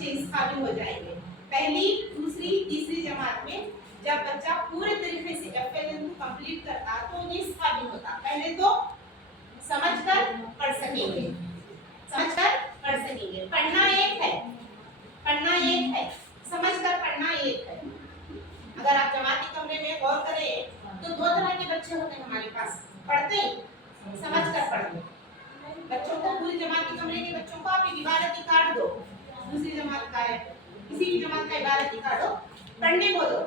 बच्चे इस काबिल हो जाएंगे। पहली, दूसरी, तीसरी जमात में जब बच्चा पूरे तरीके से एफएलएन को कंप्लीट करता तो ये इस काबिल होता। पहले तो समझकर पढ़ सकेंगे, समझकर पढ़ सकेंगे। पढ़ना एक है, पढ़ना एक है, समझकर पढ़ना एक है। अगर आप जमाती कमरे में गौर करें तो दो तरह के बच्चे होते हैं हमारे पास, पढ़ते समझकर पढ़ते। बच्चों को, पूरी जमाती कमरे के बच्चों को आप इबारती कार्ड दो, दूसरी जमात का है, किसी भी जमात का इबारती कार्ड हो, पढ़ने को दो।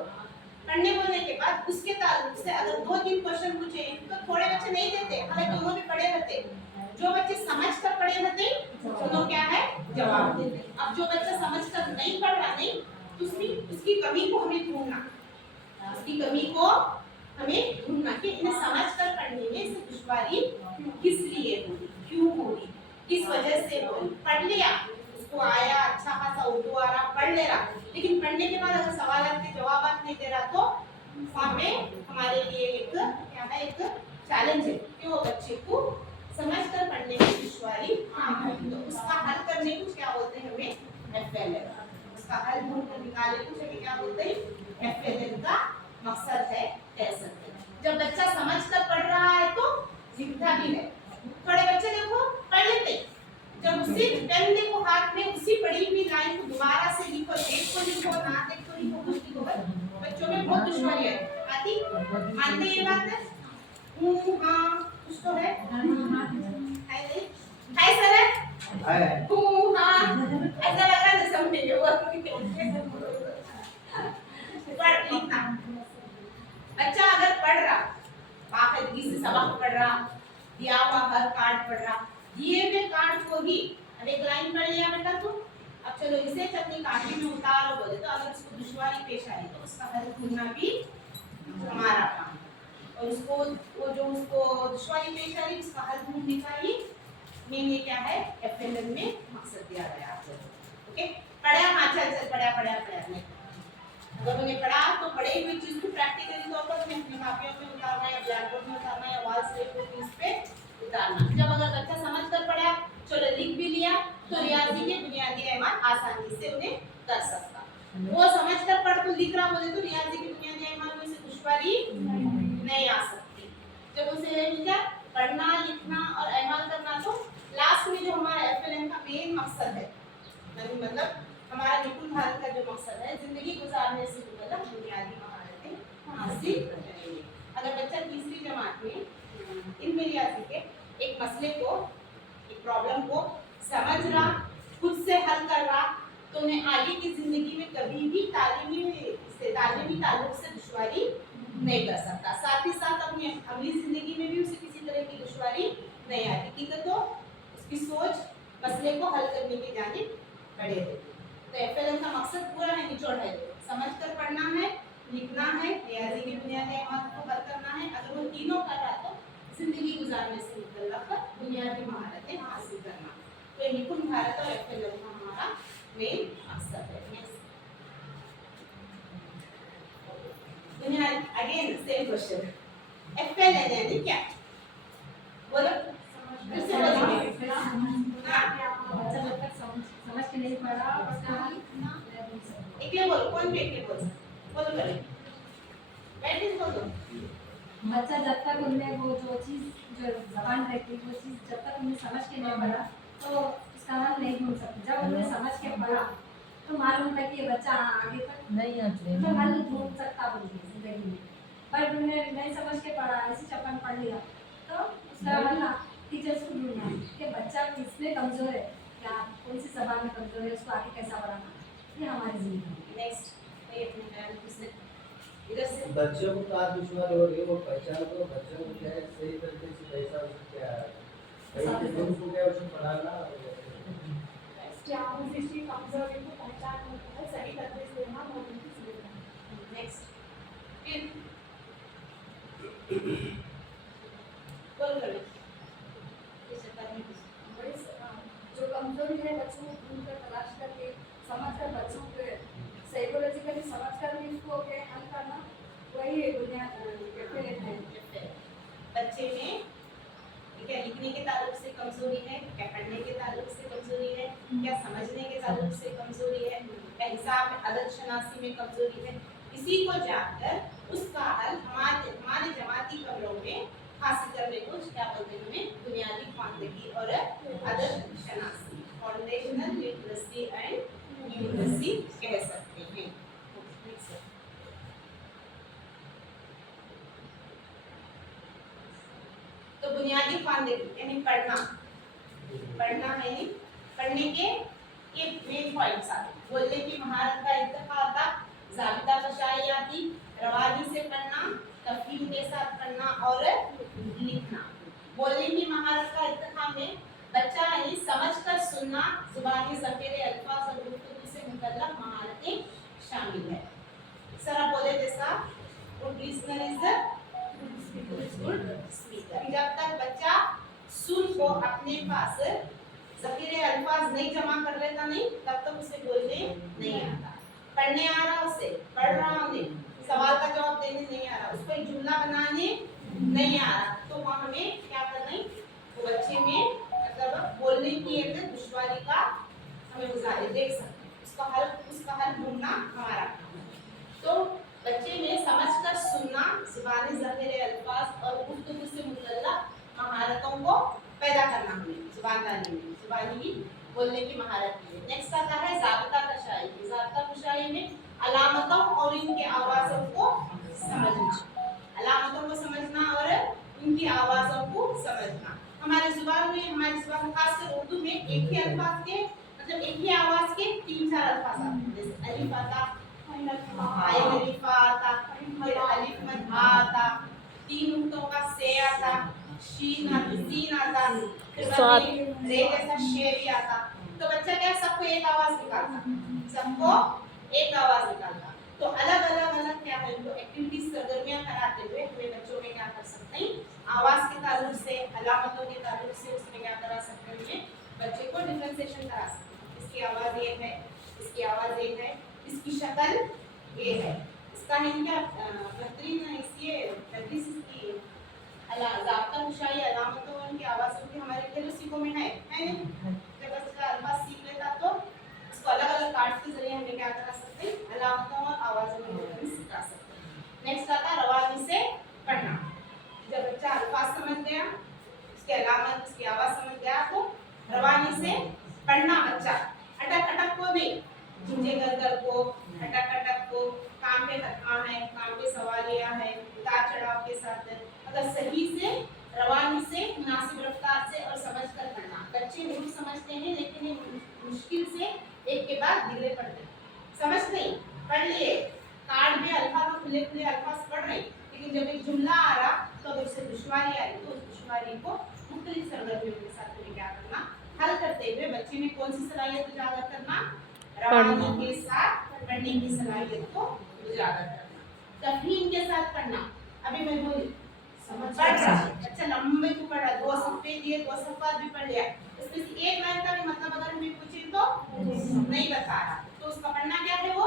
पढ़ने बोलने के बाद उसके ताल्लुक से अगर 2-3 क्वेश्चन पूछे तो थोड़े बच्चे नहीं देते, हालांकि दोनों भी पढ़े रहते। जो बच्चे समझकर पढ़े रहते दोनों क्या है जवाब देते। अब जो बच्चा समझकर नहीं पढ़ रहा, नहीं तो उसकी कमी को हमें ढूंढना, उसकी कमी को हमें ढूंढना कि इन्हें समझकर पढ़ने में इसे दुश्वारी किस लिए होगी, क्यों होगी, किस वजह से होगी। पढ़ लिया, उसको आया, अच्छा खासा उर्दू आ रहा, पढ़ ले रहा, लेकिन पढ़ने के बाद अगर सवाल के जवाब नहीं दे रहा तो सामने हमारे लिए एक क्या है, एक चैलेंज है कि वो बच्चे को समझकर पढ़ने में दुश्वारी तो उसका हल करने को क्या बोलते हैं हमें एफएलएन, उसका हल ढूंढ कर निकालने को क्या बोलते हैं एफएलएन का मकसद है, कह सकते हैं। जब बच्चा समझकर पढ़ रहा है तो लिखता भी है। थोड़े बच्चे देखो पढ़ लेते, जब उसी पेन देखो हाथ में, उसी पढ़ी हुई लाइन को दोबारा से लिखो, देख को लिखो, ना देख को लिखो, कुछ लिखो, बच्चों में बहुत दुश्वारी है आती। मानते ये बात है? हाँ कुछ तो है, हाय सर है, हाँ ऐसा लग रहा है जैसे हम नहीं हुआ पढ़ लिखना। बच्चा अगर पढ़ रहा, बाकायदगी से सबक पढ़ रहा, दिया हुआ हर कार्ड पढ़ रहा, दिए हुए कार्ड को ही अब एक लाइन पढ़ लिया बेटा तू, अब चलो इसे चटनी काटी में उतारो बोले तो अगर उसको दुश्वारी पेश आई तो उसका हल ढूंढना भी हमारा काम है। और उसको वो जो उसको दुश्वारी पेश आई उसका हल ढूंढने का ही मेन ये क्या है एफएलएन में मकसद दिया गया आप लोगों। ओके, पढ़ा हाँ चल पढ़ा अगर उन्हें पढ़ा तो पढ़े हुई चीज को प्रैक्टिकली तौर पर अपनी कॉपियों में उतारना या ब्लैक बोर्ड में उतारना या वॉल स्लेट पे इस पे उतारना। जब अगर बच्चा समझकर पढ़ा, चलो लिख भी लिया तो रियाजी के बुनियादी अहमाल आसानी से उन्हें कर सकता। वो समझकर पढ़ तो लिख रहा बोले तो रियाजी के बुनियादी अहमाल में से दुश्वारी नहीं आ सकती। जब उसे ये मिल जाए पढ़ना, लिखना और अहमाल करना तो लास्ट में जो हमारा एफएलएन का मेन मकसद है, मतलब हमारा निपुण भारत का जो मकसद है जिंदगी गुजारने से मतलब बुनियादी महारतें हासिल करेंगे। अगर बच्चा तीसरी जमात में इन रियाजी के एक मसले को, एक प्रॉब्लम को समझ रहा, खुद से हल कर रहा तो उन्हें आगे की जिंदगी में कभी भी तालीमी ताल्लुक से दुश्वारी नहीं कर सकता। साथ ही साथ अपनी अगली जिंदगी में भी उसे किसी तरह की दुश्वारी नहीं आती क्योंकि तो उसकी सोच मसले को हल करने की जानिब बढ़े रहती। तो एफएलएन का मकसद पूरा है, निचोड़ है, समझकर पढ़ना है, लिखना है, रियाजी की बुनियादी अहमाल को हल करना है। अगर वो तीनों कर रहा तो जिंदगी गुजारने से मुतल्लक बुनियादी महारतें हासिल करना। तो निपुण भारत और एफएलएन का हमारा मेन मकसद है। अगेन सेम क्वेश्चन, एफएलएन यानी क्या? बोलो फिर से बोलेंगे। समझ के नहीं पढ़ा एक ले बोलो, कौन भी एक ले बोलो, बोलो पहले बैठे बोलो। बच्चा जब तक उनमें वो जो चीज़ जो जबान रहती है वो चीज़ जब तक उन्हें समझ के नहीं पढ़ा तो उसका हल नहीं ढूंढ सकते। जब उन्हें समझ के पढ़ा तो मालूम था कि ये बच्चा आगे तक नहीं आते तो हल ढूंढ सकता बोलिए जिंदगी में। पर उन्हें नहीं समझ के पढ़ा, ऐसे चप्पन पढ़ लिया तो उसका हल टीचर्स को ढूंढना है कि बच्चा किसमें कमजोर है, क्या कौन सी जबान में कमजोर है, उसको आगे कैसा बढ़ाना, ये हमारी जिंदगी। नेक्स्ट इधर से बच्चों को कहाँ दुश्वारी हो रही है वो पहचान करो। बच्चों को क्या है सही तरीके से पैसा क्या है उनको क्या उसको पढ़ाना क्या किसी कमजोरी को पहचान होता है, सही तरीके से देना बहुत मुश्किल है। नेक्स्ट फिर बोल कर जो कमजोरी है बच्चों को ढूंढ कर तलाश करके समझ कर बच्चों को साइकोलॉजिकली समझ कर भी उसको हल करना, वही बुनियाद है। बच्चे में क्या लिखने के ताल्लुक से कमजोरी है, क्या पढ़ने के ताल्लुक से कमजोरी है, क्या समझने के ताल्लुक से कमजोरी है या हिसाब में अदद शनासी में कमजोरी है, इसी को जानकर उसका हल हमारे जमाती कमरों में हासिल करने को क्या बोलते हैं, हमें बुनियादी ख्वानदगी और अदद शनासी, फाउंडेशनल लिटरेसी एंड न्यूमरेसी कह सकते हैं। तो बुनियादी ख्वानदगी यानी पढ़ना है, यानी पढ़ने के ये मेन पॉइंट्स आते, बोलने की महारत का इत्तिफा आता, ज़ाबिता कशाई आती, रवानी से पढ़ना, तफहीम के साथ पढ़ना और लिखना। बोलने की महारत का इत्तिफा में बच्चा यानी समझकर सुनना, जुबानी ज़ख़ीरे अल्फाज और गुफ्तगू से मुतल्लक़ महारतें शामिल है। सर बोले जैसा good listener is good speaker. जब तक बच्चा सुन को अपने पास ज़ख़ीरे अल्फाज नहीं जमा कर लेता नहीं, तब तक उसे बोलने नहीं आता। पढ़ने आ रहा उसे, पढ़ रहा उन्हें, सवाल का जवाब देने नहीं आ रहा, उसको एक जुमला बनाने नहीं आ रहा, तो वहाँ हमें क्या करना है, वो बच्चे में मतलब बोलने की एक दुश्वारी का हमें गुजारे देख सकते हैं, उसका हल ढूंढना हमारा काम है। तो बच्चे में समझकर सुनना, ज़ुबानी ज़ख़ीरे अल्फाज और गुफ्तगू से मुतल्लक़ महारतों को पैदा करना हमें ज़ुबानी की बोलने की महारत की। नेक्स्ट आता है ज़ाबिता कशाई। ज़ाबिता कशाई में अलामतों और इनके आवाज़ों को समझना, अलामतों को समझना और उनकी आवाज़ों को समझना। हमारी ज़ुबान खासकर उर्दू में एक ही अल्फाज के मतलब एक ही आवाज़ के 3-4 अल्फाज आते हैं, जैसे अलिफ आता, अलिफ आता, फिर अलिफ मद आता, 3 नुक्तों का से आता, शीन आता, फिर रे जैसा शे भी आता। तो बच्चा क्या सबको एक आवाज निकालता, तो अलग क्या है, तो एक्टिविटीज सरगर्मियां कराते हुए हमें बच्चों में क्या कर सकते हैं, आवाज के ताल्लुक से, अलामतों के ताल्लुक से उसमें क्या करा सकते हैं, बच्चे को डिफरेंशिएशन करा सकते हैं। इसकी आवाज ये है, इसकी आवाज ये है, इसकी शक्ल ये है, इसका हम क्या बेहतरीन इसलिए तदरीस इसकी ज़ाबिता कशाई अलामतों और उनकी आवाज़ों की हमारे खेल सीखों में है जब बच्चा अल्फाज सीख लेता तो उसको अलग कार्ड्स के जरिए हमें क्या करा सकते हैं, अलामतों और आवाज़ों में सिखा सकते हैं। नेक्स्ट आता है रवानी से पढ़ना। जब बच्चा अल्फाज समझ गया, उसके अलामत, उसकी आवाज़ समझ गया, तो रवानी से पढ़ना बच्चा अटक को नहीं, झुंझे कर को, अटक को, काम पे खत्मा है, काम पे सवालिया है, उतार चढ़ाव के साथ, अगर सही से रवानी से मुनासिब रफ्तार से और समझकर पढ़ना। बच्चे नहीं समझते हैं लेकिन ये मुश्किल से एक के बाद धीरे पढ़ते हैं, समझ नहीं, पढ़ लिए, कार्ड में अल्फाज खुले अल्फाज पढ़ रहे, लेकिन जब एक जुमला आ रहा तो अगर उससे दुश्वारी आई तो उस दुश्वारी को मुख्तलिफ सरगर्मियों के साथ में क्या करना, हल करते हुए बच्चे में कौन सी सलाहियत उजागर करना, रवानी के साथ पढ़ने की सलाहियत को उजागर करना। तफहीम के साथ पढ़ना, अभी मैं बोली पढ़ रहा अच्छा लंबे को पढ़ रहा, 2 सफ़े दिए, 2 सफ़ा भी पढ़ लिया, इसमें से एक लाइन का भी मतलब अगर हमें पूछे तो नहीं बता रहा, तो उसका पढ़ना क्या है, वो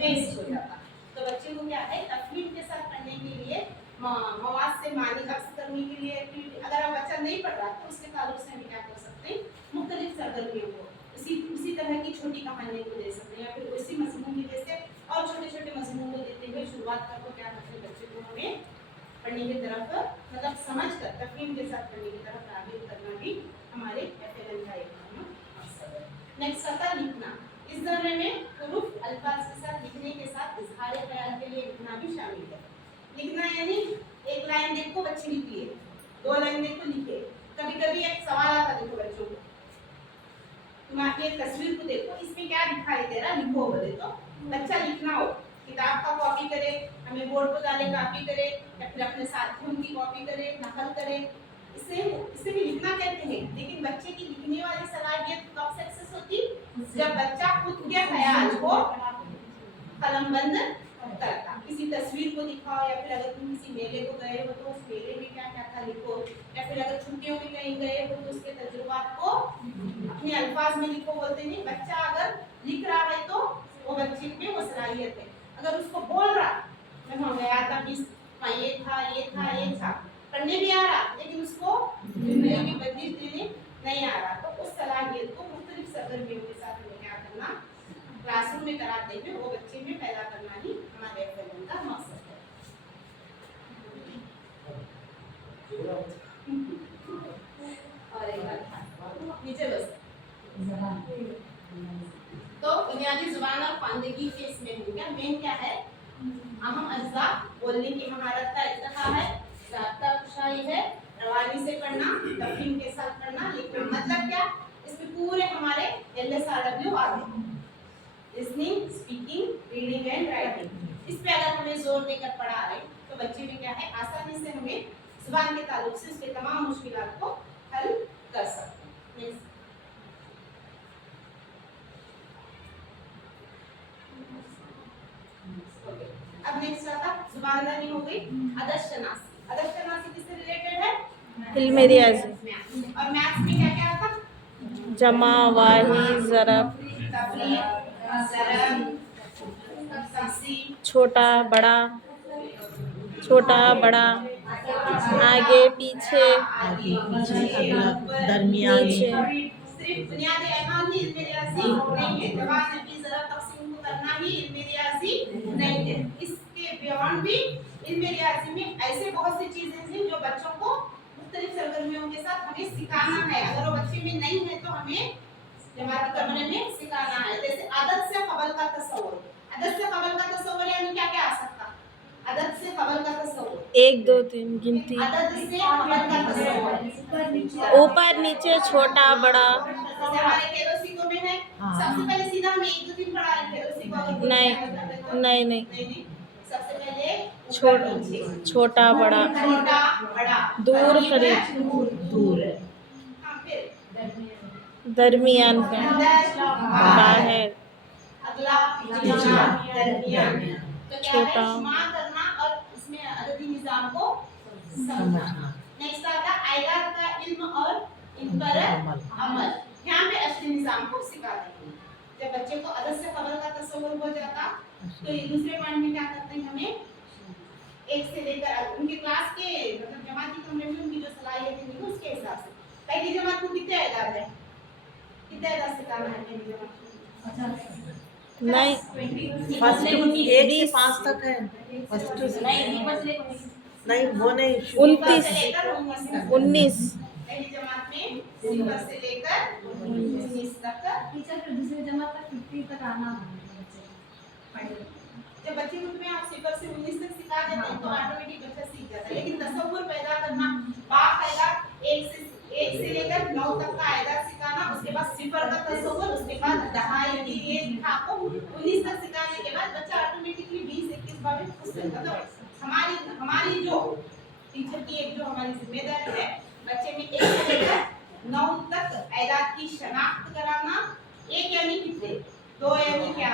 वेस्ट हो जाता। तो बच्चे को क्या है, तफहीम के साथ पढ़ने के लिए मवाद से मानी अक्स करने के लिए एक्टिविटी, अगर आप बच्चा नहीं पढ़ रहा तो उसके ताल्लुक से हम क्या कर सकते हैं, मुख्तलिफ सरगर्मियों को उसी तरह की छोटी कहानियों को दे सकते हैं, या फिर उसी मज़मून की जैसे और छोटे मज़मून को देते हुए शुरुआत करके क्या करते हैं, बच्चे को हमें पढ़ने की तरफ मतलब समझ कर तफहीम के साथ पढ़ने की तरफ राग़िब करना भी हमारे एफएलएन का एक मकसद है। नेक्स्ट आता है लिखना। इस ज़मरे में हुरूफ अल्फाज के साथ लिखने के साथ इज़हार ख्याल के लिए लिखना भी शामिल है। लिखना यानी एक लाइन देखो बच्चे लिखिए, 2 लाइन देखो लिखिए, कभी एक सवाल आता देखो बच्चों को, तुम आके तस्वीर को देखो, इसमें क्या दिखाई दे रहा, लिखो बोले तो बच्चा लिखना हो, किताब का कॉपी करे, हमें बोर्ड पर डाले कॉपी करे, या फिर अपने साथियों की कॉपी करे, नकल करे, इसे भी लिखना कहते हैं। लेकिन बच्चे की लिखने वाली सलाहियत कब सक्सेस होती, जब बच्चा खुद के ख्याल को कलमबंद करता, किसी तस्वीर को दिखाओ, या फिर अगर तुम किसी मेले को गए हो तो उस मेले में क्या था लिखो, या फिर अगर छुट्टियों में कहीं गए हो तो उसके तजुर्बात को अपने अल्फाज में लिखो बोलते हैं। बच्चा अगर लिख रहा है तो वो बच्चे में वो सलाहियत है, अगर उसको बोल रहा मैं वहाँ गया था, ये था, पढ़ने भी आ रहा लेकिन उसको जिंदगी की बदलीज देने नहीं आ रहा, तो उस सलाहियत को मुख्तलिफ सरगर्मियों के साथ हमें क्या में कराते हैं वो बच्चे में पैदा करना ही हमारे एफएलएन का मकसद है। और एक बात नीचे बस तो बुनियादी जुबान और ख्वानदगी के इसमें क्या मेन क्या है, अहम अज्जा बोलने की महारत का इर्तिका है, ज़ाब्ता कुशाई है, रवानी से पढ़ना, तफहीम के साथ पढ़ना, लिखना। मतलब क्या, इसमें पूरे हमारे LSRW आ गए, listening, speaking, reading and writing. इस पे अगर हमें जोर देकर पढ़ा रहे तो बच्चे में क्या है, आसानी से हमें जुबान के ताल्लुक से उसके तमाम मुश्किलात को हल कर सकते हैं। अब नेक्स्ट आता जुबानदानी हो गई। अदद शनासी, अदद शनासी किससे रिलेटेड है, इल्म रियाज़ी, और मैथ्स में क्या क्या आता, जमा, वाही, ज़रब, तफरीक, ज़रब, तक़सीम, छोटा बड़ा, छोटा बड़ा, आगे पीछे, दरमियानी, नीचे। सिर्फ बुनियादी अहकाम ही इल्म रियाज़ी नहीं है, जवाब नफी ज़रब तक़सीम को करना ही इल्म रियाज़ी नहीं है। इसके बियॉन्ड भी इल्म रियाज़ी में ऐसे बहुत सी चीजें हैं जो बच्चों को मुख्तलिफ सरगर्मियों के साथ हमें सिखाना है। अगर वो बच्चे में नहीं है तो हमें जमाती कमरे में सिखाना है। जैसे अदद से क़बल का तसव्वुर, अदद से क़बल का तसव्वुर यानी क्या क्या आ सकता, अदद से क़बल का तसव्वुर, 1 2 3 गिनती, अदद से क़बल का तसव्वुर, ऊपर नीचे, छोटा बड़ा। जैसे हमारे केरोसिको में है, सबसे पहले सीधा हम 1 2 3 पढ़ा रहे हैं केरोसिको, अगर कोई नहीं, नहीं करते तो नहीं नहीं, सबसे पहले ऊपर नीचे, छोटा बड़ा, छोटा बड़ा, दूर करीब, दूर, हाँ, फिर दरमियान का, अंदर, बाहर, अगला, पिछला, दरमियान। तो क्या है, छोटा। शुमार करना और इसमें अददी निज़ाम को समझना। समझना, नेक्स्ट आता आयदात का इल्म और इन पर अमल। यहाँ पे असली निज़ाम को सिखा देंगे। जब बच्चे को अदद से क़बल का तसव्वुर हो जाता तो ये दूसरे पॉइंट में क्या करते हैं, हमें 1 से लेकर उनके क्लास के मतलब जमाती कमरे में उनकी जो सलाहियत है उसके हिसाब से पहली जमात को कितने आयदात है, कितने आयदात सिखाना है पहली जमात को, नहीं, फर्स्ट 1 से 5 तक है, फर्स्ट नहीं वो नहीं, 29 से लेकर 19 पहली जमात में 0 से लेकर 19 तक। टीचर फिर दूसरी जमात तक 50 तक आना पड़ेगा। जब बच्चे को तुम्हें आप 0 से 19 तक सिखा देते हैं तो ऑटोमेटिक बच्चा सीख जाता है। लेकिन तसव्वुर पैदा करना, बाकायदा 1 से लेकर 9 तक का आयदात सिखाना, उसके बाद 0 का तसव्वुर, उसके बाद दहाई की ये आपको 19 तक सिखाने के बाद बच्चा ऑटोमेटिकली 20 21 22 खुश रहता है। मतलब हमारी जो टीचर की एक जो हमारी जिम्मेदारी है बच्चे में 1 से लेकर 9 तक आयदात की शनाख्त कराना। 1 यानी कितने, 2 यानी क्या,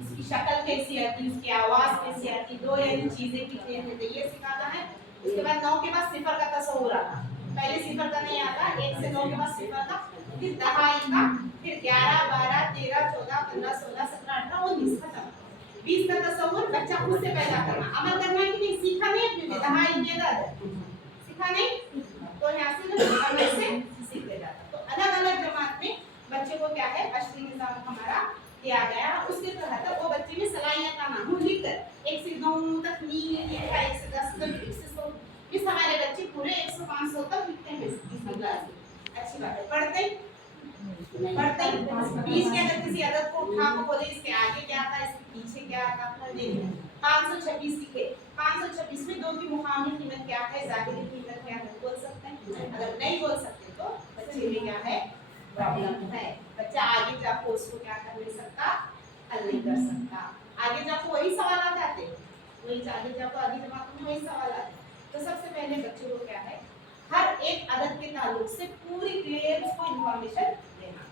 उसकी शक्ल कैसी आती, उसकी आवाज कैसी आती, 2 यानी चीजें कितनी हैं, तो ये सिखाना है। उसके बाद 9 के बाद 0 का तसव्वुर आता, पहले 0 का नहीं आता, 1 से 9 के बाद 0 का, फिर दहाई का, फिर 11 12 13 14 15 16 17 18 19 खत्म। 20 का तसव्वुर बच्चा खुद से पैदा करना, अमल करना है कि नहीं, सीखा नहीं अपने दहाई के दर्द सीखा नहीं, तो यहाँ से अमल से सीख जाता। तो अलग अलग जमात में बच्चे को क्या है, अशरी निज़ाम हमारा दिया गया, उसके तहत वो बच्चे में सलाहियत का नाम लिखकर 1 से 9 तक नहीं लिखा, 1 से 10 तक, 1 से 100 इस हमारे बच्चे पूरे 100 500 तक लिखते हैं इस क्लास में। अच्छी बात है, पढ़ते बीच के अगर किसी अदद को उठा को बोले इसके आगे क्या आता, इसके पीछे क्या आता, 526 लिखे, 526 में 2 की मुकामी कीमत क्या है, ज़ाहिरी कीमत क्या है, बोल सकते हैं। अगर नहीं बोल सकते तो बच्चे में क्या है, प्रॉब्लम है, बच्चा आगे जाकर उसको क्या कर नहीं सकता, हल नहीं कर सकता। आगे जाकर वही सवाल आते, वही आगे जाकर आगे जमात में वही सवाल आते। तो सबसे पहले बच्चों को क्या है, हर एक अदद के ताल्लुक से पूरी क्लियर उसको इंफॉर्मेशन देना,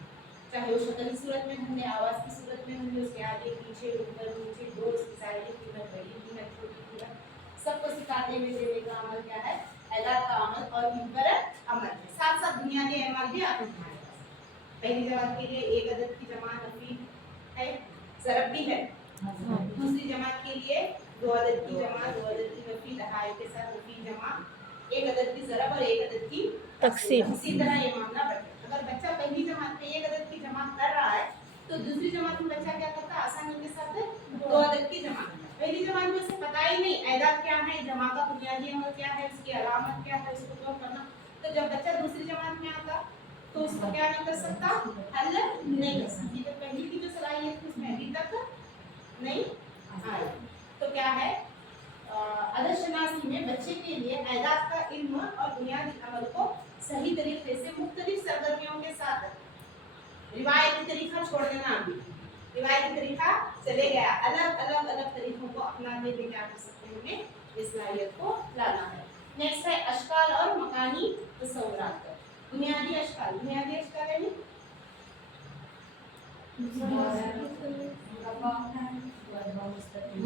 चाहे वो शक्ल की सूरत में हमने, आवाज की सूरत में हमने, उसके आगे पीछे ऊपर नीचे दो, उसकी साइड कीमत, बड़ी कीमत, छोटी कीमत, सबको सिखाते हुए देने का अमल क्या है, आयदात का अमल और इन पर अमल है। साथ साथ बुनियादी अमल भी आप हमारे पास। पहली जमात के लिए 1 अदद की जमा नफी है, ज़रब भी है। दूसरी जमात के लिए 2 अदद की जमा, 2 अदद की नफी, दहाई के साथ नफी जमा, 1 अदद की ज़रब और 1 अदद की तक़सीम। इसी तरह ये मामला बढ़ता है। अगर बच्चा पहली जमात में 1 अदद की जमा कर रहा है तो दूसरी जमात में बच्चा क्या करता है, आसानी के साथ दो अदद की जमा। पहली जमात में उसे पता ही नहीं एदाद क्या है, जमा का बुनियादी अमल क्या है, उसकी अलामत क्या है, उसको क्यों करना। तो जब बच्चा दूसरी जमात में आता तो उसको क्या नहीं कर सकता, हल नहीं कर सकती। तो पहली की जो सलाहियत थी उसमें अभी तक नहीं आई। तो क्या है, अदद शनासी में बच्चे के लिए एदाद का इल्म और बुनियादी अमल को सही तरीके से मुख्तलिफ सरगर्मियों के साथ, रिवायती तरीका छोड़ देना, अभी रिवायती तरीका चले गया, अलग अलग तरीकों को अपनाने में क्या कर सकते हैं, हमें इस सलाहियत को लाना है। नेक्स्ट है अशकाल और मकानी तस्वुरात। बुनियादी अशकाल यानी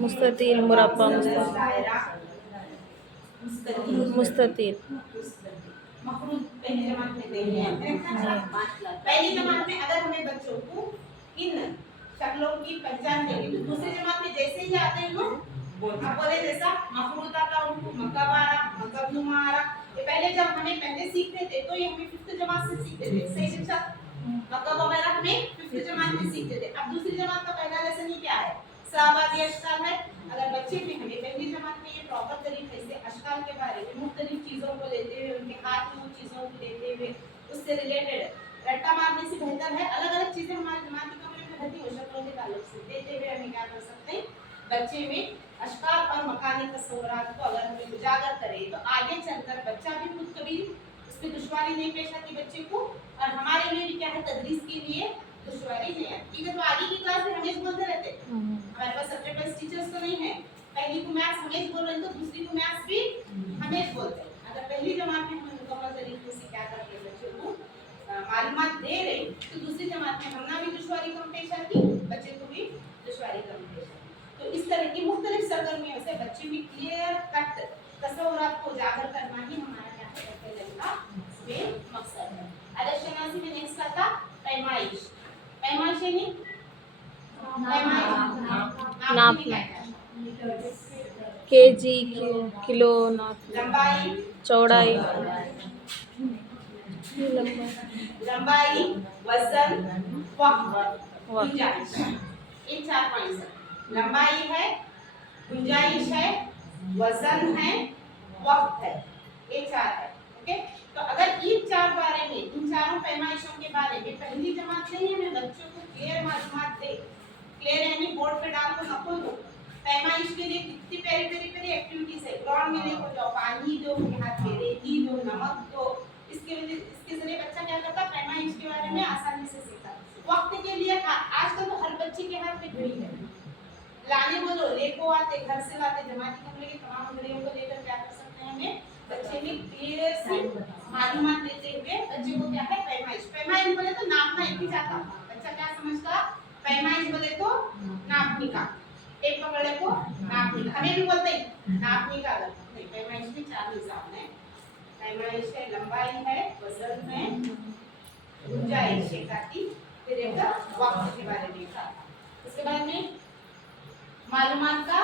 मुस्ततील, मुरब्बा, दायरा, मुस्ततील। मखरूज पहली जमात में नहीं है। पहली जमात में अगर हमें बच्चों को इन शक्लों की पहचान देंगे तो दूसरी जमात में जैसे ही आते हैं लोग बोले जैसा मखरूज आता उनको मकबारा, मकबनुमारा। ये पहले जब हमें पहले सीखते थे तो ये हमें 5th जमात से सीखते थे, सही शिक्षा मकब वगैरह हमें 5th जमात में सीखते थे। अब दूसरी जमात का पहला लेसन ही क्या है, सलाबादी अशकाल है। अगर बच्चे भी हमें पहली जमात में ये प्रॉपर तरीके से अशकाल के बारे में मुख्तलिफ चीज़ों को लेते हुए, उनके हाथ में उन चीज़ों को लेते हुए, उससे रिलेटेड रट्टा मारने से बेहतर है अलग अलग चीज़ें हमारे दिमाग के कमरे में रहती हैं, शक्लों के ताल्लुक से देते हुए हमें क्या कर सकते हैं, बच्चे में अशकाल और मकानी तस्वुरात को अगर हमें उजागर करें तो आगे चलकर बच्चा भी खुद कभी उसमें दुश्वारी नहीं पेश आती बच्चे को, और हमारे लिए भी क्या है, तदरीस के लिए दुश्वारी नहीं आती। ठीक है, तो आगे की क्लास में हमें बोलते रहते, हमारे पास सब्जेक्ट वाइज टीचर्स तो नहीं है, पहली को मैथ्स हमें बोल रहे हैं तो दूसरी को मैथ्स भी हमें बोलते हैं। अगर पहली जमात में हम मुकम्मल तरीके से क्या करते हैं, बच्चे को मालूमात दे रहे तो दूसरी जमात में हमना भी दुश्वारी कम पेश आती, बच्चे को भी दुश्वारी कम पेश आती। तो इस तरह की मुख्तलिफ सरगर्मियों से बच्चे में क्लियर कट तस्वुरात को उजागर करना ही हमारा क्या है, पहले का मकसद है। अदद शनासी में नेक्स्ट आता पैमाइश। पैमाइश यानी नापना, केजी, किलो नाप, लंबाई, चौड़ाई, लंबाई, वजन, वक्त, गुंजाइश, इन 4 पॉइंट्स हैं। लंबाई है, गुंजाइश है, वजन है, वक्त है, ये 4 है। ओके, तो अगर इन 4 बारे में, इन चारों पैमाइशों के बारे में पहली जमात से ही हमें बच्चों को क्लियर मालूमात दे, क्लियर यानी बोर्ड पे डाल कर सबको दो, पैमाइश के लिए कितनी पेरी एक्टिविटीज है, ग्राउंड में देखो जाओ, पानी दो, हाथ में रेती दो, नमक दो, इसके जरिए बच्चा क्या करता, पैमाइश के बारे में आसानी से सीखता। वक्त के लिए आजकल तो हर बच्चे के हाथ में घड़ी है, लाने बोलो लेको आते, घर से लाते, जमाती कमरे के तमाम घड़ियों को लेकर क्या कर सकते हैं, हमें बच्चे में क्लियर सी मालूमात देते हुए बच्चे को क्या है, पैमाइश। पैमाइश बोले तो नापना एक ही जाता, बच्चा क्या समझता, पैमाइश बोले तो नापने का, एक पकड़े को नापने का, हमें भी बोलते हैं नापने का नहीं, पैमाइश में 4 निजाम है। पैमाइश है, लंबाई है, वजन है, गुंजाइश है, फिर एक वक्त के बारे में था। उसके बाद में मालूमात का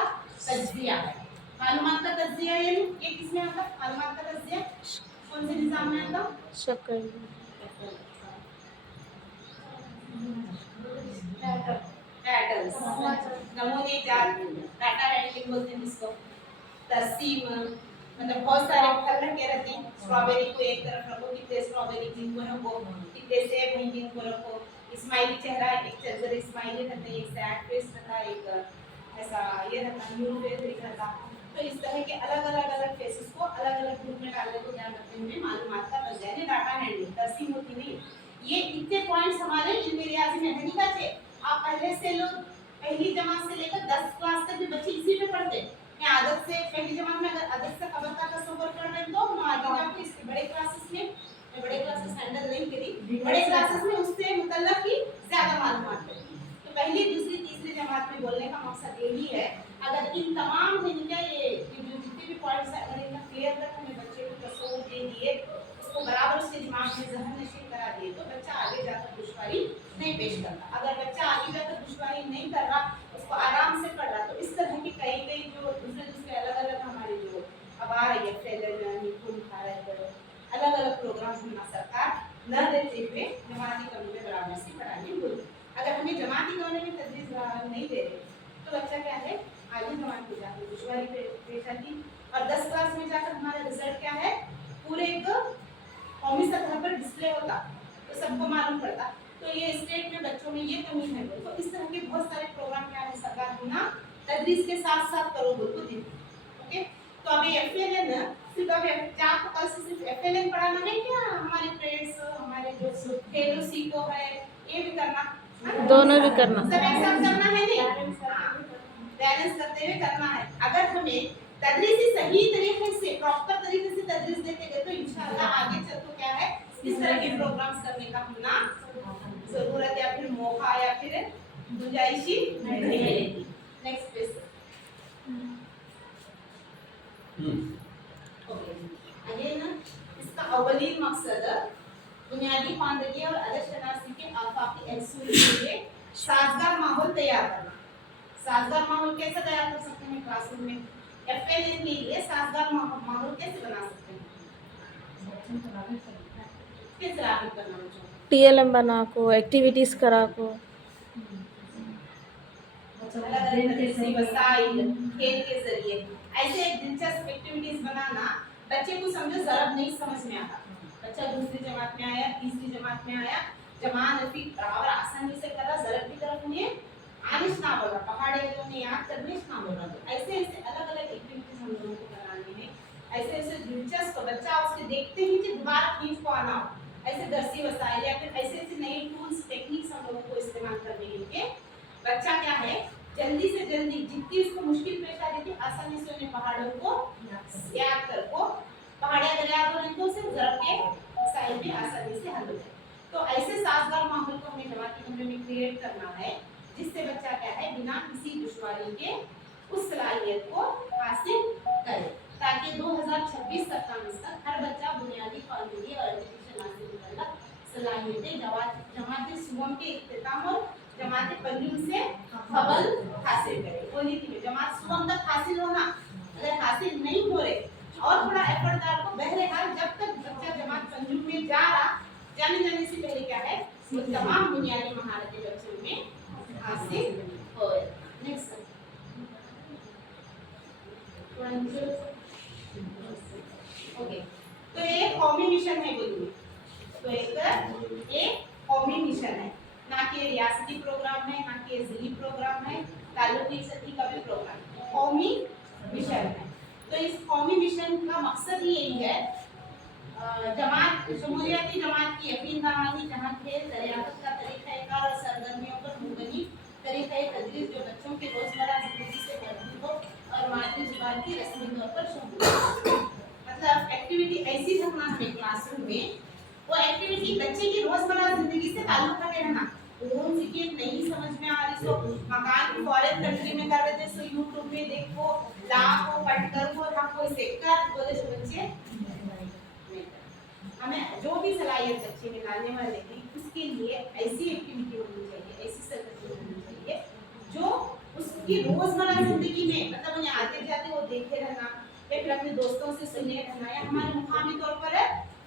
तज्जिया है। मालूमात का तज्जिया यानी ये किसमें आता है, मालूमात का तज्जिया कौन से निजाम में आता, शक्ल, पैटर्न्स, नमूने जात, डाटा हैंडलिंग बोलते हैं जिसको, तस्सीम, मतलब बहुत सारे फल रखे रहते हैं, स्ट्रॉबेरी को एक तरफ रखो, कितने स्ट्रॉबेरी जिनको रखो, कितने सेब हैं जिनको रखो, स्माइली चेहरा, एक चेहरा स्माइली रहता है, एक सैड फेस रहता है, एक ऐसा ये रहता है, न्यू फेस रहता है। तो इस तरह के अलग अलग फेसेस को अलग अलग ग्रुप में डालने को क्या करते हैं, मालूमात का तज्जिया यानी डाटा हैंडलिंग, तस्सीम होती नहीं। ये इतने पॉइंट्स हमारे इल्म रियाजी में नहीं बचे। आप पहले से लोग पहली जमात से लेकर 10 क्लास तक भी बच्चे इसी पे पढ़ते। मैं आदत से पहली जमात में अगर आदत से खबर का तस्वर कर रहे तो हम आगे जाके इसके बड़े क्लासेस में, मैं बड़े क्लासेस हैंडल नहीं करी, बड़े क्लासेस में उससे मुतल्लक ही ज्यादा मालूमात करी। तो पहली, दूसरी, तीसरी जमात में बोलने का मकसद यही है, अगर इन तमाम इनका ये जितने भी पॉइंट्स है अगर इनका क्लियर कर हमें बच्चे को तस्वुर दे दिए, उसको बराबर उसके दिमाग में ज़हन नशीन करा दिए तो बच्चा आगे जाकर दुश्वारी नहीं पेश करता। अगर बच्चा आगे जाकर दुश्वारी नहीं कर रहा, उसको आराम से पढ़ रहा, तो इस तरह की कई जो दूसरे अलग अलग हमारे जो अब आ रही है फैलन, निपुण भारत, अलग अलग प्रोग्राम हमारा सरकार न देते हुए जमाती कमी में बराबर से पढ़ाने बोलती। अगर हमें जमा मामले में तदरीस नहीं दे रहे तो बच्चा क्या है आगे जमात हो जाती है, दुश्वारी पेश आती। और 10 क्लास में जाकर हमारा रिजल्ट क्या है पूरे एक कौमी सतह पर डिस्प्ले होता तो सबको मालूम पड़ता। तो ये स्टेट में बच्चों में ये कमी है। तो इस तरह के बहुत सारे प्रोग्राम क्या है सरकार को ना तदरीस के साथ साथ करो बोल देती। ओके, तो अभी एफएलएन सिर्फ अभी क्या आपको कल से सिर्फ एफएलएन पढ़ाना है क्या, हमारे ट्रेड्स हमारे जो खेलो सीखो है ये भी करना, दोनों भी करना, सब एक साथ करना है नहीं, बैलेंस करते हुए करना है। अगर हमें तदरीस सही तरीके से प्रॉपर तरीके से तदरीस देते गए तो इंशाल्लाह आगे चल तो क्या है इस तरह के प्रोग्राम्स करने का ना जरूरत या फिर मौका या फिर गुंजाइश ही नहीं मिलेगी। नेक्स्ट पेज अगेन इसका अवलीन मकसद बुनियादी ख्वानदगी और अदद शनासी के आफाकी असूल के लिए साजगार माहौल तैयार करना। साजगार माहौल कैसे तैयार कर सकते हैं क्लासरूम में, एफएलएन के लिए साजगार माहौल कैसे बना सकते हैं, कैसे रागब करना बच्चों को, टीएलएम बना को एक्टिविटीज करा को, वसाइल खेल के जरिए ऐसे दिलचस्प एक्टिविटीज बनाना। बच्चे को समझो जरब नहीं समझ में आता, बच्चा दूसरी जमात में आया तीसरी जमात में आया जमान रफीक बराबर आसानी से कर रहा, जरब की तरफ उन्हें आनिश ना बोल रहा, पहाड़े जो उन्हें याद करने ना बोल रहा। तो ऐसे ऐसे अलग अलग एक्टिविटीज हम लोगों को करानी है, ऐसे ऐसे दिलचस्प बच्चा उसके देखते ही दोबारा खींच को आना हो, ऐसे दरसी वसाइल या फिर ऐसे ऐसे नए टूल्स टेक्निक्स हम लोगों को इस्तेमाल करने के लिए बच्चा क्या है जल्दी से जल्दी जितनी उसको मुश्किल पेश आ रही थी आसानी से उन्हें पहाड़ों को याद कर को पहाड़ियां अगर याद हो रही तो उसे जरब के साइड भी आसानी से हल हो जाए। तो ऐसे साजगार माहौल को हमें जमात के कमरे में क्रिएट करना है जिससे बच्चा क्या है बिना किसी दुश्वारी के उस सलाहियत को हासिल करे ताकि 2026 तक हर बच्चा बुनियादी ख्वानदगी और एजुकेशन हासिल करना सलाहियतें जमात सुबह के इख्तिताम और जमात पंजुम से खबर हासिल करे। वो नीति में जमात सुबह तक हासिल होना, अगर हासिल नहीं हो रहे और थोड़ा एफर्ट डाल को बहरहाल जब तक बच्चा जमात पंजुम में जा रहा जाने से पहले क्या है वो तमाम बुनियादी महारतें बच्चों में हासिल हो। नेक्स्ट ओके, तो ये कौमी मिशन है बोलिए, तो एक कौमी मिशन है, ना कि रियासती प्रोग्राम है ना कि जिली प्रोग्राम है, तालुकी सतही का भी प्रोग्राम है, कौमी मिशन है। तो इस कौमी मिशन का मकसद ही यही है जमात जमहूरियती जमात की यकीन दहानी जहाँ खेल दरियाफत का तरीक़ाकार और सरगर्मियों पर मुबनी तरीक़े तदरीस जो बच्चों के रोज़मर्रा ज़िंदगी से मजबूत हो और मादरी ज़ुबान की रस्मी तौर पर शमूलियत, मतलब एक्टिविटी ऐसी रखना हमें क्लासरूम में वो एक्टिविटी बच्चे की रोज़मर्रा ज़िंदगी से ताल्लुक़ रखे रहना। कौन सी चीज़ नहीं समझ में आ रही सो मकान फॉरेन कंट्री में कर रहे थे सो यूट्यूब में देखो लाखों पढ़ कर को हमको इसे कर बोले तो बच्चे हमें जो भी सलाहियत बच्चे में लाने वाले हैं उसके लिए ऐसी एक्टिविटी होनी चाहिए, ऐसी सरगर्मी होनी चाहिए जो उसकी रोजमर्रा जिंदगी में मतलब उन्हें आते जाते वो देखे रहना या फिर अपने दोस्तों से सुने रहना या हमारे मुकामी तौर पर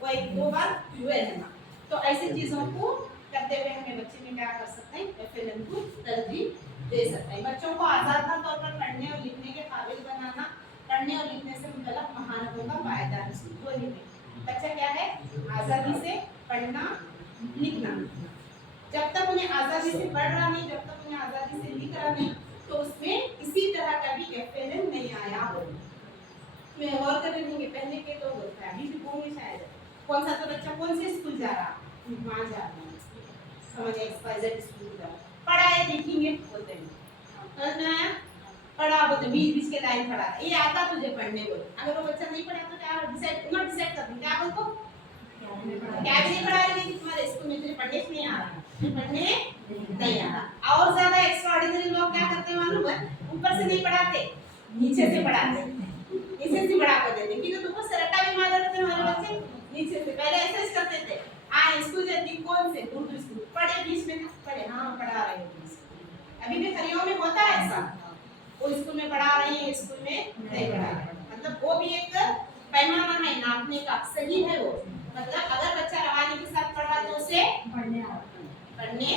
वो एक दो बार हुए रहना। तो ऐसी चीजों को करते हुए हमें बच्चे में क्या कर सकते हैं एफएलएन को तरजीह दे सकते हैं। बच्चों को आजाद तौर पर पढ़ने और लिखने के काबिल बनाना, पढ़ने और लिखने से मुतल्लिक़ महारतों का फायदा हासिल बच्चा क्या है आज़ादी से पढ़ना लिखना। जब तक उन्हें आज़ादी से पढ़ रहा नहीं, जब तक उन्हें आज़ादी से लिख रहा नहीं तो उसमें किसी तरह का भी एफएलएन नहीं आया हो। मैं गौर कर रही हूँ पहले के तो होता है अभी भी होंगे शायद कौन सा तो बच्चा कौन से स्कूल जा रहा वहाँ जा रहा है समझ एक्सपाइजेड स्कूल जा पढ़ाए लिखेंगे बोलते हैं पढ़ा बोलते 20 के लाइन पढ़ा ये आता तुझे पढ़ने बोल। अगर वो बच्चा नहीं पढ़ा तो क्या डिसाइड कर क्या बोलतो क्या भी नहीं पढ़ा रही तुम्हारे स्कूल में तुझे पढ़ने नहीं आ रहा, पढ़ने नहीं आ रहा। और ज्यादा एक्स्ट्राऑर्डिनरी लोग क्या करते हैं मालूम है ऊपर से नहीं पढ़ाते नीचे से पढ़ाते, नीचे से पढ़ा कर देते क्योंकि तुमको सरटा भी मार देते हमारे बच्चे नीचे से। पहले ऐसे ही करते थे हाँ स्कूल जाती कौन से उर्दू स्कूल पढ़े बीच में पढ़े हाँ पढ़ा रहे हो। अभी भी खरियों में होता है ऐसा वो स्कूल में पढ़ा रही है स्कूल में नहीं पढ़ा रहे, मतलब वो भी एक पैमाना है नापने का सही है वो। मतलब अगर बच्चा रवानी के साथ पढ़ रहा तो उसे पढ़ने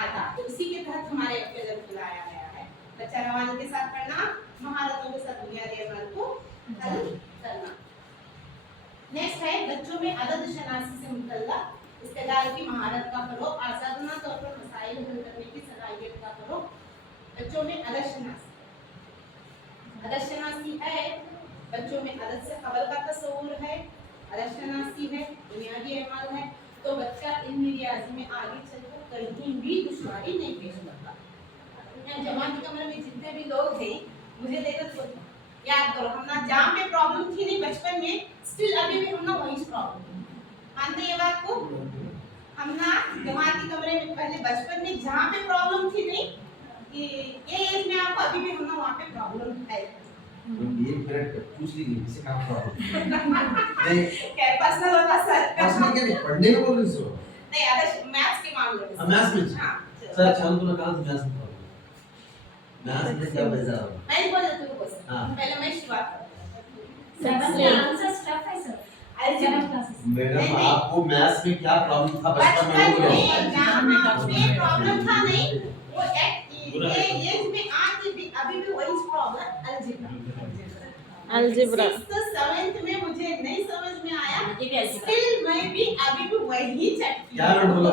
आता, तो उसी के तहत हमारे अभ्यास लाया गया है। बच्चा रवानी के साथ पढ़ना, महारतों के साथ बुनियादी अमल को हल करना। नेक्स्ट है बच्चों में अदद शनासी से मुतल्लक इस्तेदाल की महारत का फरोग, आसादाना तौर पर मसाइल हल करने की सलाहियत का फरोग। बच्चों में अदद शनासी है, बच्चों में अदद से खबर का तस्वुर है, अदद शनासी है, बुनियादी अमल है, तो बच्चा इल्म रियाजी में आगे चलकर कहीं भी दुश्वारी नहीं पेश करता। जमात के कमरे में जितने भी लोग थे, मुझे देखकर याद करो, हम ना जहाँ पे प्रॉब्लम थी नहीं बचपन में, स्टिल अभी भी हम ना वही प्रॉब्लम। मानते ये बात को? हम ना जमात के कमरे में पहले बचपन में जहाँ पे प्रॉब्लम थी नहीं, ये एज में आपको अभी भी हम ना वहाँ पे प्रॉब्लम है। ये मिनट पूछ लीजिए किसी काम का नहीं क्या पर्सनल होगा सर? पर्सनल क्या नहीं, पढ़ने में बोल रही हो नहीं, अदर मैथ्स के मामले में। मैथ्स में? हाँ सर चांद तूने कहा था मैथ्स में मैथ्स में क्या बजा रहा हूँ मैं बोल देती हूँ क्वेश्चन। हाँ। पहले मैं शुरुआत करती हूँ। 7th का आंसर स्टफ है सर, अलजेब्रा क्लासेस। मैडम आपको मैथ्स में क्या प्रॉब्लम था बचपन में बचपन बोल में जहाँ पे प्रॉब्लम था नहीं, वो ये एज में आके भी अभी भी वही प्रॉब्लम अलजेब्रा 6th 7th में मुझे नहीं समझ में आया, स्टिल मैं भी अभी भी वही चटकी। क्या नाम बोला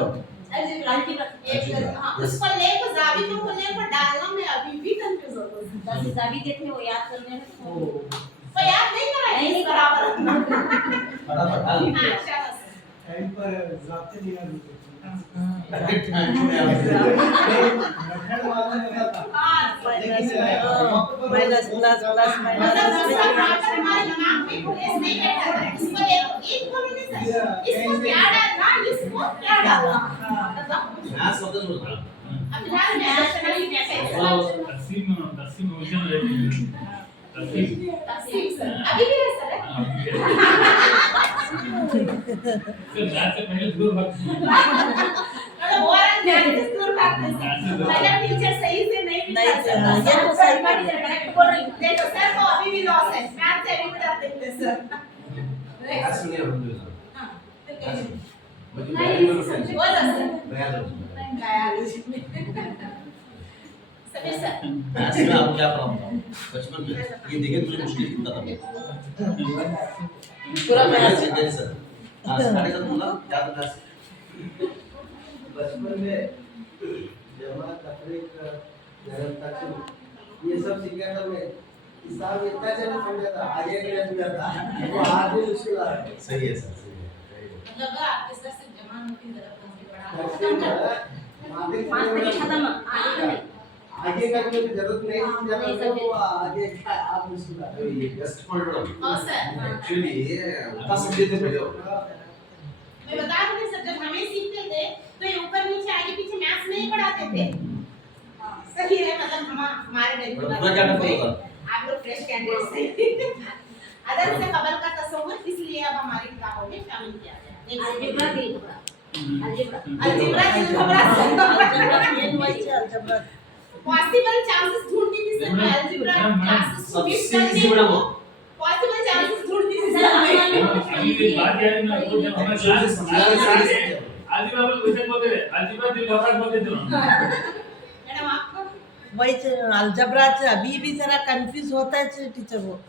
अलजेब्रा हाँ, उसको लेकर जाबितों को लेकर डालना मैं अभी भी कंफ्यूज होता हूँ। वो याद करने में तो याद नहीं कराएंगे बराबर। फटाफट हाँ हाँ शाबाश। टाइम पर जाते नहीं याद होते करेक्ट टाइम में आप रखड़ वाला लगा था हाँ माइनस प्लस प्लस मतलब माइनस दूसरा प्रॉब्लम हमारे दिमाग में प्लेस नहीं बैठा था। इसको देखो, एक बोलो नहीं सर, इसको क्या डालना, इसको क्या डालना, मतलब मैथ्स होता है बोलता अब फिलहाल मैं आज नहीं कैसे तकसीम ओरिजिनल है तकसीम सर अभी भी है सर। मैथ से पहले दूर भाग मतलब वो वाला ध्यान से दूर भागते हैं। मतलब टीचर सही से नहीं नहीं बिठा सर, सकता। ये तो सही बात है। करेक्ट बोल रही हूँ। देखो सर को अभी भी लॉस है, मैथ से अभी भी डर देते हैं सर। मैथ्स में अलहमदुलिल्लाह हाँ, तो कहिए। मुझे नहीं, बोलो सर, सर बोलो सर। बयान समीर सर मैथ्स में आपको क्या प्रॉब्लम था बचपन में ये देखे तुझे मुश्किल कितना था पूरा मैथ्स मैथ्स जैसे सर हाँ साढ़े सात बोला क्या था मैथ्स बचपन में जमा तफरीक जरम तकसीम ये सब सीखा था मैं हिसाब इतना चला समझा था आगे के लिए था वो आगे मुश्किल आ रहा है सही है सर सही है मतलब आपके सर से जमान की तरफ से पढ़ा तकसीम खत्म आगे का कोई जरूरत नहीं समझा वो आगे का आप मुश्किल आ तो ये बेस्ट पॉइंट और सर एक्चुअली उतना समझे थे पहले मैं बता रही हूँ सर, जब हमें सीखते थे तो ये ऊपर नीचे आगे पीछे मैथ्स नहीं पढ़ाते थे। सही है, मतलब हमारे टाइम पूरा क्या टफ होता आप लोग फ्रेश कैंडिडेट्स थे। अदर से खबर का तस्वुर इसलिए अब हमारी किताबों में शामिल किया गया है। अलजेब्रा पॉसिबल चांसेस ढूंढती थी सर, मैं अलजेब्रा चांसेस को मिस कर दी हूं। पॉसिबल चांसेस ढूंढती थी सर मैं। अभी भी बात याद है वो जब हमें क्लास अलजेब्रा वैसे बोलते थे, अलजेब्रा दिल लौटा बोलते थे मैडम आपको वही अलजबरा से अभी भी जरा कंफ्यूज होता है टीचर वो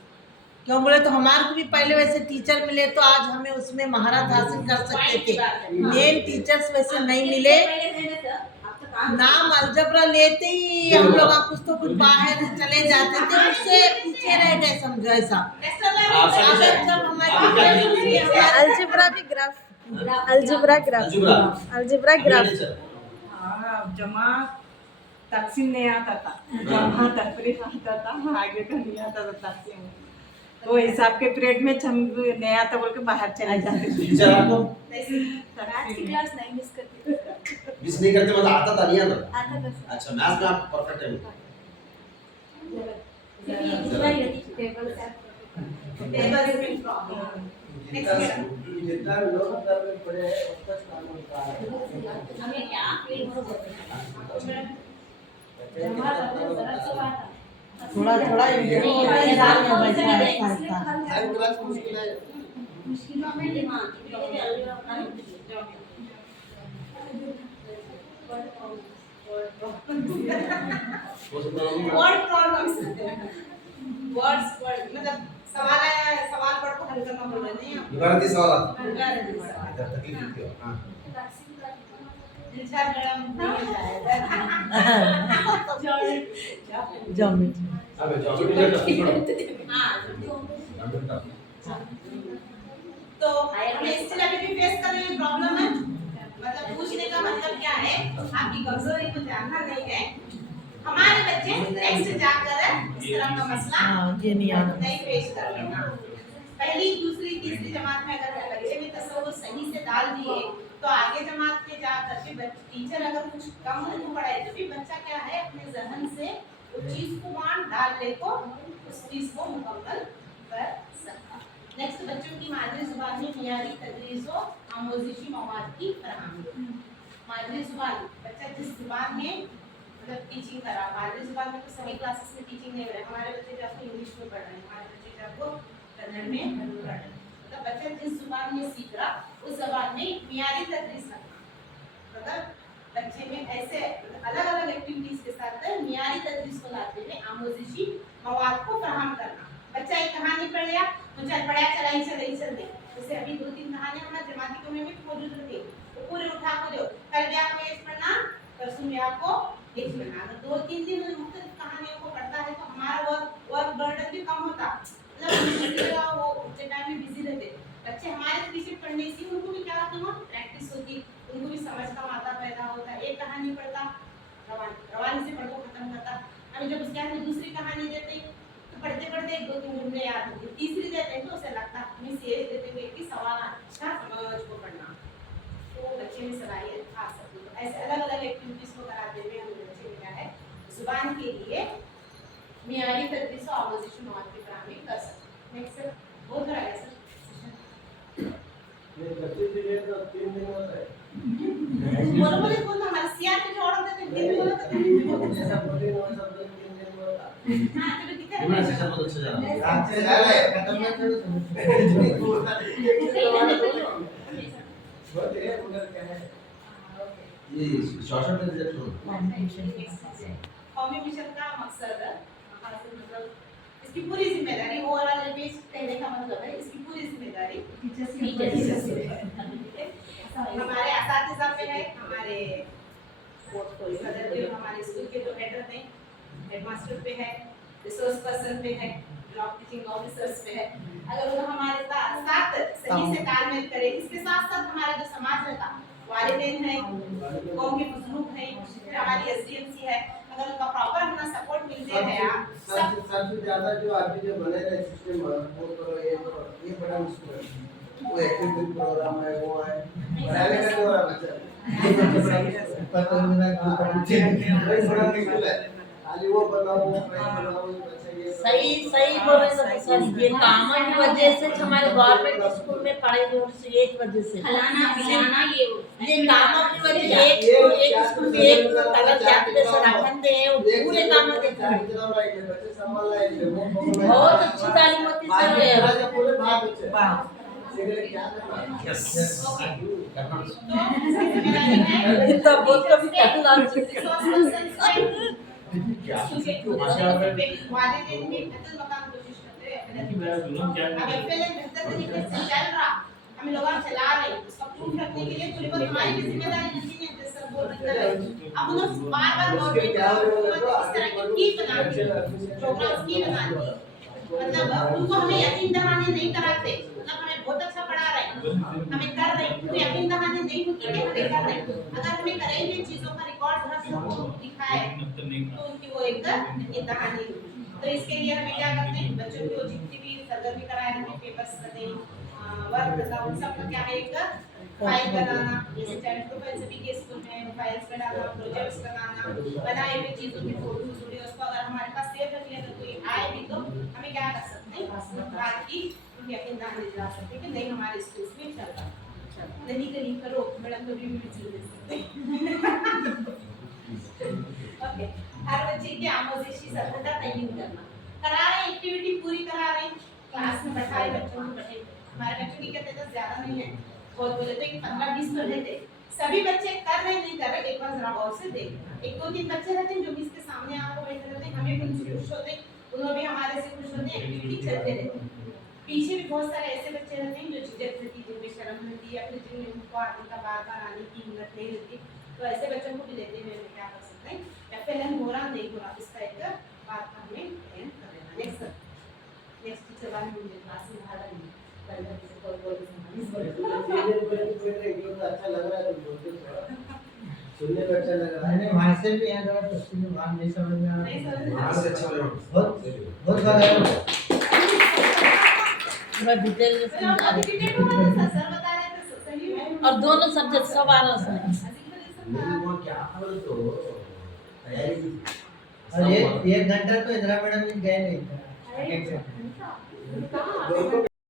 क्यों बोले तो हमारे को भी पहले वैसे टीचर मिले तो आज हमें उसमें महारत हासिल कर सकते थे। मेन टीचर्स वैसे नहीं मिले, नाम अलजबरा लेते ही हम लोग कुछ तो कुछ बाहर चले जाते थे, उससे पीछे रह गए समझो ऐसा। अगर जब हमारे अलजेब्रा भी ग्राफ अलजेब्रा ग्राफ जमा तकसीम नहीं आता था, जमा तफरीक आता था, आगे का नहीं आता था तकसीम। तो हिसाब के पीरियड में हम नहीं आता बोल के बाहर चले जाते थे। टीचर आपको क्लास नहीं मिस करती मिस नहीं करते मतलब आता था नहीं आता आता था अच्छा मैथ्स में आप परफेक्ट है टेबल से प्रॉब्लम। जितना लोग दर में पड़े हैं उसका काम होता है हमें क्या थोड़ा थोड़ा हर क्लास मुश्किल है मुश्किलों में दिमाग वर्ड प्रॉब्लम्स वर्ड्स मतलब सवाल आया है, सवाल पढ़ को हल करना बोल रहे नहीं आप इबारती सवाल इबारती सवाल इधर तकलीफ होती है हां दिलशाद मैडम नहीं जाएगा ज्योमेट्री अबे ज्योमेट्री हां तो हमें स्टिल अभी भी फेस कर रहे हैं प्रॉब्लम है मतलब पूछने का मतलब क्या है आपकी कमजोरी को जानना नहीं है हमारे बच्चे नेक्स्ट जाकर इस तरह का मसला ये नहीं आना नहीं पेश कर लेना पहली दूसरी तीसरी जमात में अगर बच्चे में तसव्वुर सही से डाल दिए तो आगे जमात में जाकर के टीचर अगर कुछ कम उनको पढ़ाए तो भी बच्चा क्या है अपने जहन से उस चीज को मान डालने को उस चीज को मुकम्मल कर सकता नेक्स्ट बच्चों की मादरी जुबान में मियारी तदरीस और आमोजिशी मवाद की फराहमी मादरी जुबान बच्चा जिस जुबान में मतलब टीचिंग करा मादरी जुबान में तो सभी क्लासेस में टीचिंग नहीं हो रहा हमारे बच्चे जो आपको इंग्लिश में पढ़ रहे हैं हमारे बच्चे जो आपको कन्नड़ में पढ़ रहे हैं मतलब बच्चा जिस जुबान में सीख रहा उस जुबान में मियारी तदरीस करना मतलब बच्चे में ऐसे अलग अलग एक्टिविटीज के साथ मियारी तदरीस को लाते हुए आमोजिशी मवाद को फराहम करना बच्चा एक कहानी पढ़ लिया तो चल पढ़ा चल दे जैसे अभी 2-3 कहानियां हमारे जमाती कॉमेडी में मौजूद रहती तो पूरे उठा को दो कल भी आपको एक पढ़ना परसों भी आपको एक पढ़ना अगर 2-3 दिन मुख्तलिफ कहानियों को पढ़ता है तो हमारा वर्क बर्डन भी कम होता मतलब वो उतने टाइम में बिजी रहते बच्चे हमारे पीछे पढ़ने से उनको भी क्या होता प्रैक्टिस होती उनको भी समझ का माता पैदा होता एक कहानी पढ़ता रवानी से पढ़ को खत्म करता अभी जब उसके बाद दूसरी कहानी देते पढ़ते पढ़ते 1-2-3 जुमले याद होते तीसरी देते हैं तो उसे लगता हमें सीरियस देते हुए कि सवाल अच्छा समझ को पढ़ना तो बच्चे में सलाहियत आ सकती है ऐसे अलग अलग एक्टिविटीज को कराते हुए हम बच्चे में क्या है जुबान के लिए मियारी तदरीस और आमोजिशी मवाद की फराहमी कर सकते हैं नेक्स्ट सर बहुत हो रहा है सर ये बच्चे के लिए तो 3 दिन होता है बोलो हमारे सीआर पे जो ऑर्डर देते हैं 3 दिन होता है जैसा बोले वो सब 3 दिन होता हां चलो ठीक है हमारा सेशन बहुत अच्छा जा रहा है अच्छे जा रहा है खत्म मत करो बहुत है उधर क्या है ये शॉर्ट में रिजेक्ट हो कौमी मिशन का मकसद हासिल मतलब इसकी पूरी जिम्मेदारी ओवरऑल पेज कहने का मतलब है इसकी पूरी जिम्मेदारी टीचर्स की हमारे असातिज़ा पे है हमारे सदर पे हमारे स्कूल के जो हेड हैं हेडमास्टर पे है रिसोर्स पर्सन पे है ब्लॉक टीचिंग ऑफिसर्स पे है अगर वो हमारे साथ सही से तालमेल करे इसके साथ साथ हमारा जो समाज रहता वालिदैन है कौम के मजलूम है फिर हमारी एसडीएमसी है अगर उनका प्रॉपर अपना सपोर्ट मिलते हैं आप सबसे ज्यादा जो अभी जो बने रहे सिस्टम वो करो ये बड़ा मुश्किल है वो एक्टिविटी प्रोग्राम है वो है पढ़ाने का जो बच्चा पता नहीं बड़ा मुश्किल है खाली वो बनाओ सही बोल रहे हैं सर ये कामों की वजह से हमारे गवर्नमेंट स्कूल में पढ़ाई हो रही है एक वजह से खिलाना पिलाना ये कामों की वजह से एक स्कूल में एक कलर जाते से रखन दे पूरे कामों देखते हैं बच्चे संभाल रहे हैं बहुत अच्छी तालीम होती है सर पूरे बात अच्छे क्या करना यस तो बहुत कभी करना वालिदैन भी बेहतर मकान कोशिश करते हैं अब एफएलएन बेहतर तरीके से चल रहा हम लोग चला रहे हैं उसका प्रूफ रखने के लिए पूरी बात हमारी भी जिम्मेदारी नहीं है जैसे सब बोल रहे हैं अब उन्हें बार-बार गवर्नमेंट इस तरह की बनानी प्रोग्राम्स की बनानी मतलब उनको हमें यकीन दहाने नहीं कराते मतलब हमें बहुत अच्छा पढ़ा रहे हैं हमें कर रहे हैं तो यकीन दहाने नहीं होती कि हमें कर रहे हैं अगर हमें करेंगे चीजों का रिकॉर्ड रख सको दिखाए तो उनकी वो एक यकीन दहानी तो इसके लिए हमें क्या करते हैं बच्चों को जितनी भी सरगर्मी कराए हमें पेपर्स करते वर्क करना उन सब का क्या है एक फाइल बनाना जैसे चाइल्ड प्रोफाइल सभी के स्कूल में फाइल्स में डालना प्रोजेक्ट्स बनाना बनाए हुए चीजों की फोटोज वीडियोस को अगर हमारे पास सेव रख लिया तो कोई आए भी तो हमें क्या कर सकते हैं बात की यकीन दहाने दिला सकते हैं कि नहीं हमारे स्कूल में चल रहा नहीं कहीं करो मैडम कभी भी चल सकते ओके हर बच्चे की आमोजिशी सफलता तयन करना करा रहे एक्टिविटी पूरी करा रहे क्लास में बैठाए बच्चों को बैठे हमारे बच्चों की कहते हैं ज्यादा नहीं है बहुत बोले तो 15-20 कर लेते सभी बच्चे कर रहे नहीं कर रहे, एक बार जरा गौर से देखना। एक दो तीन बच्चे रहते हैं जो भी इसके सामने आपको बैठे रहते हैं, हमें भी उनसे खुश होते हैं, उन्होंने भी हमारे से खुश होते हैं, एक्टिविटी चलते रहते हैं। पीछे भी बहुत सारे ऐसे बच्चे रहते हैं जो झिझक रहती, जिनमें शर्म रहती है, अपने जिनमें उनको आने का बार आने की हिम्मत नहीं रहती, तो ऐसे बच्चों को भी लेते हुए हमें क्या कर सकते हैं, FLN हो रहा नहीं हो रहा, इसका एक बात का हमें ध्यान कर लेना। नेक्स्ट टीचर वाले मुझे क्लास में भाग नहीं पहले से बोल अच्छा लग रहा है तो बोलते थोड़ा सुनने में अच्छा लग रहा है। मैंने वहाँ से भी यहाँ जरा क्वेश्चन में वहाँ नहीं समझ में आ नहीं समझ में वहाँ से अच्छा लग रहा है। बहुत सारा पूरा डिटेल में समझा रहे। सर बता रहे थे सही में, और दोनों सब्जेक्ट सब आ रहा है उसमें। नहीं वो क्या बोल तो तैयारी और एक घंटा तो इंदिरा मैडम जी गए नहीं था। कहाँ?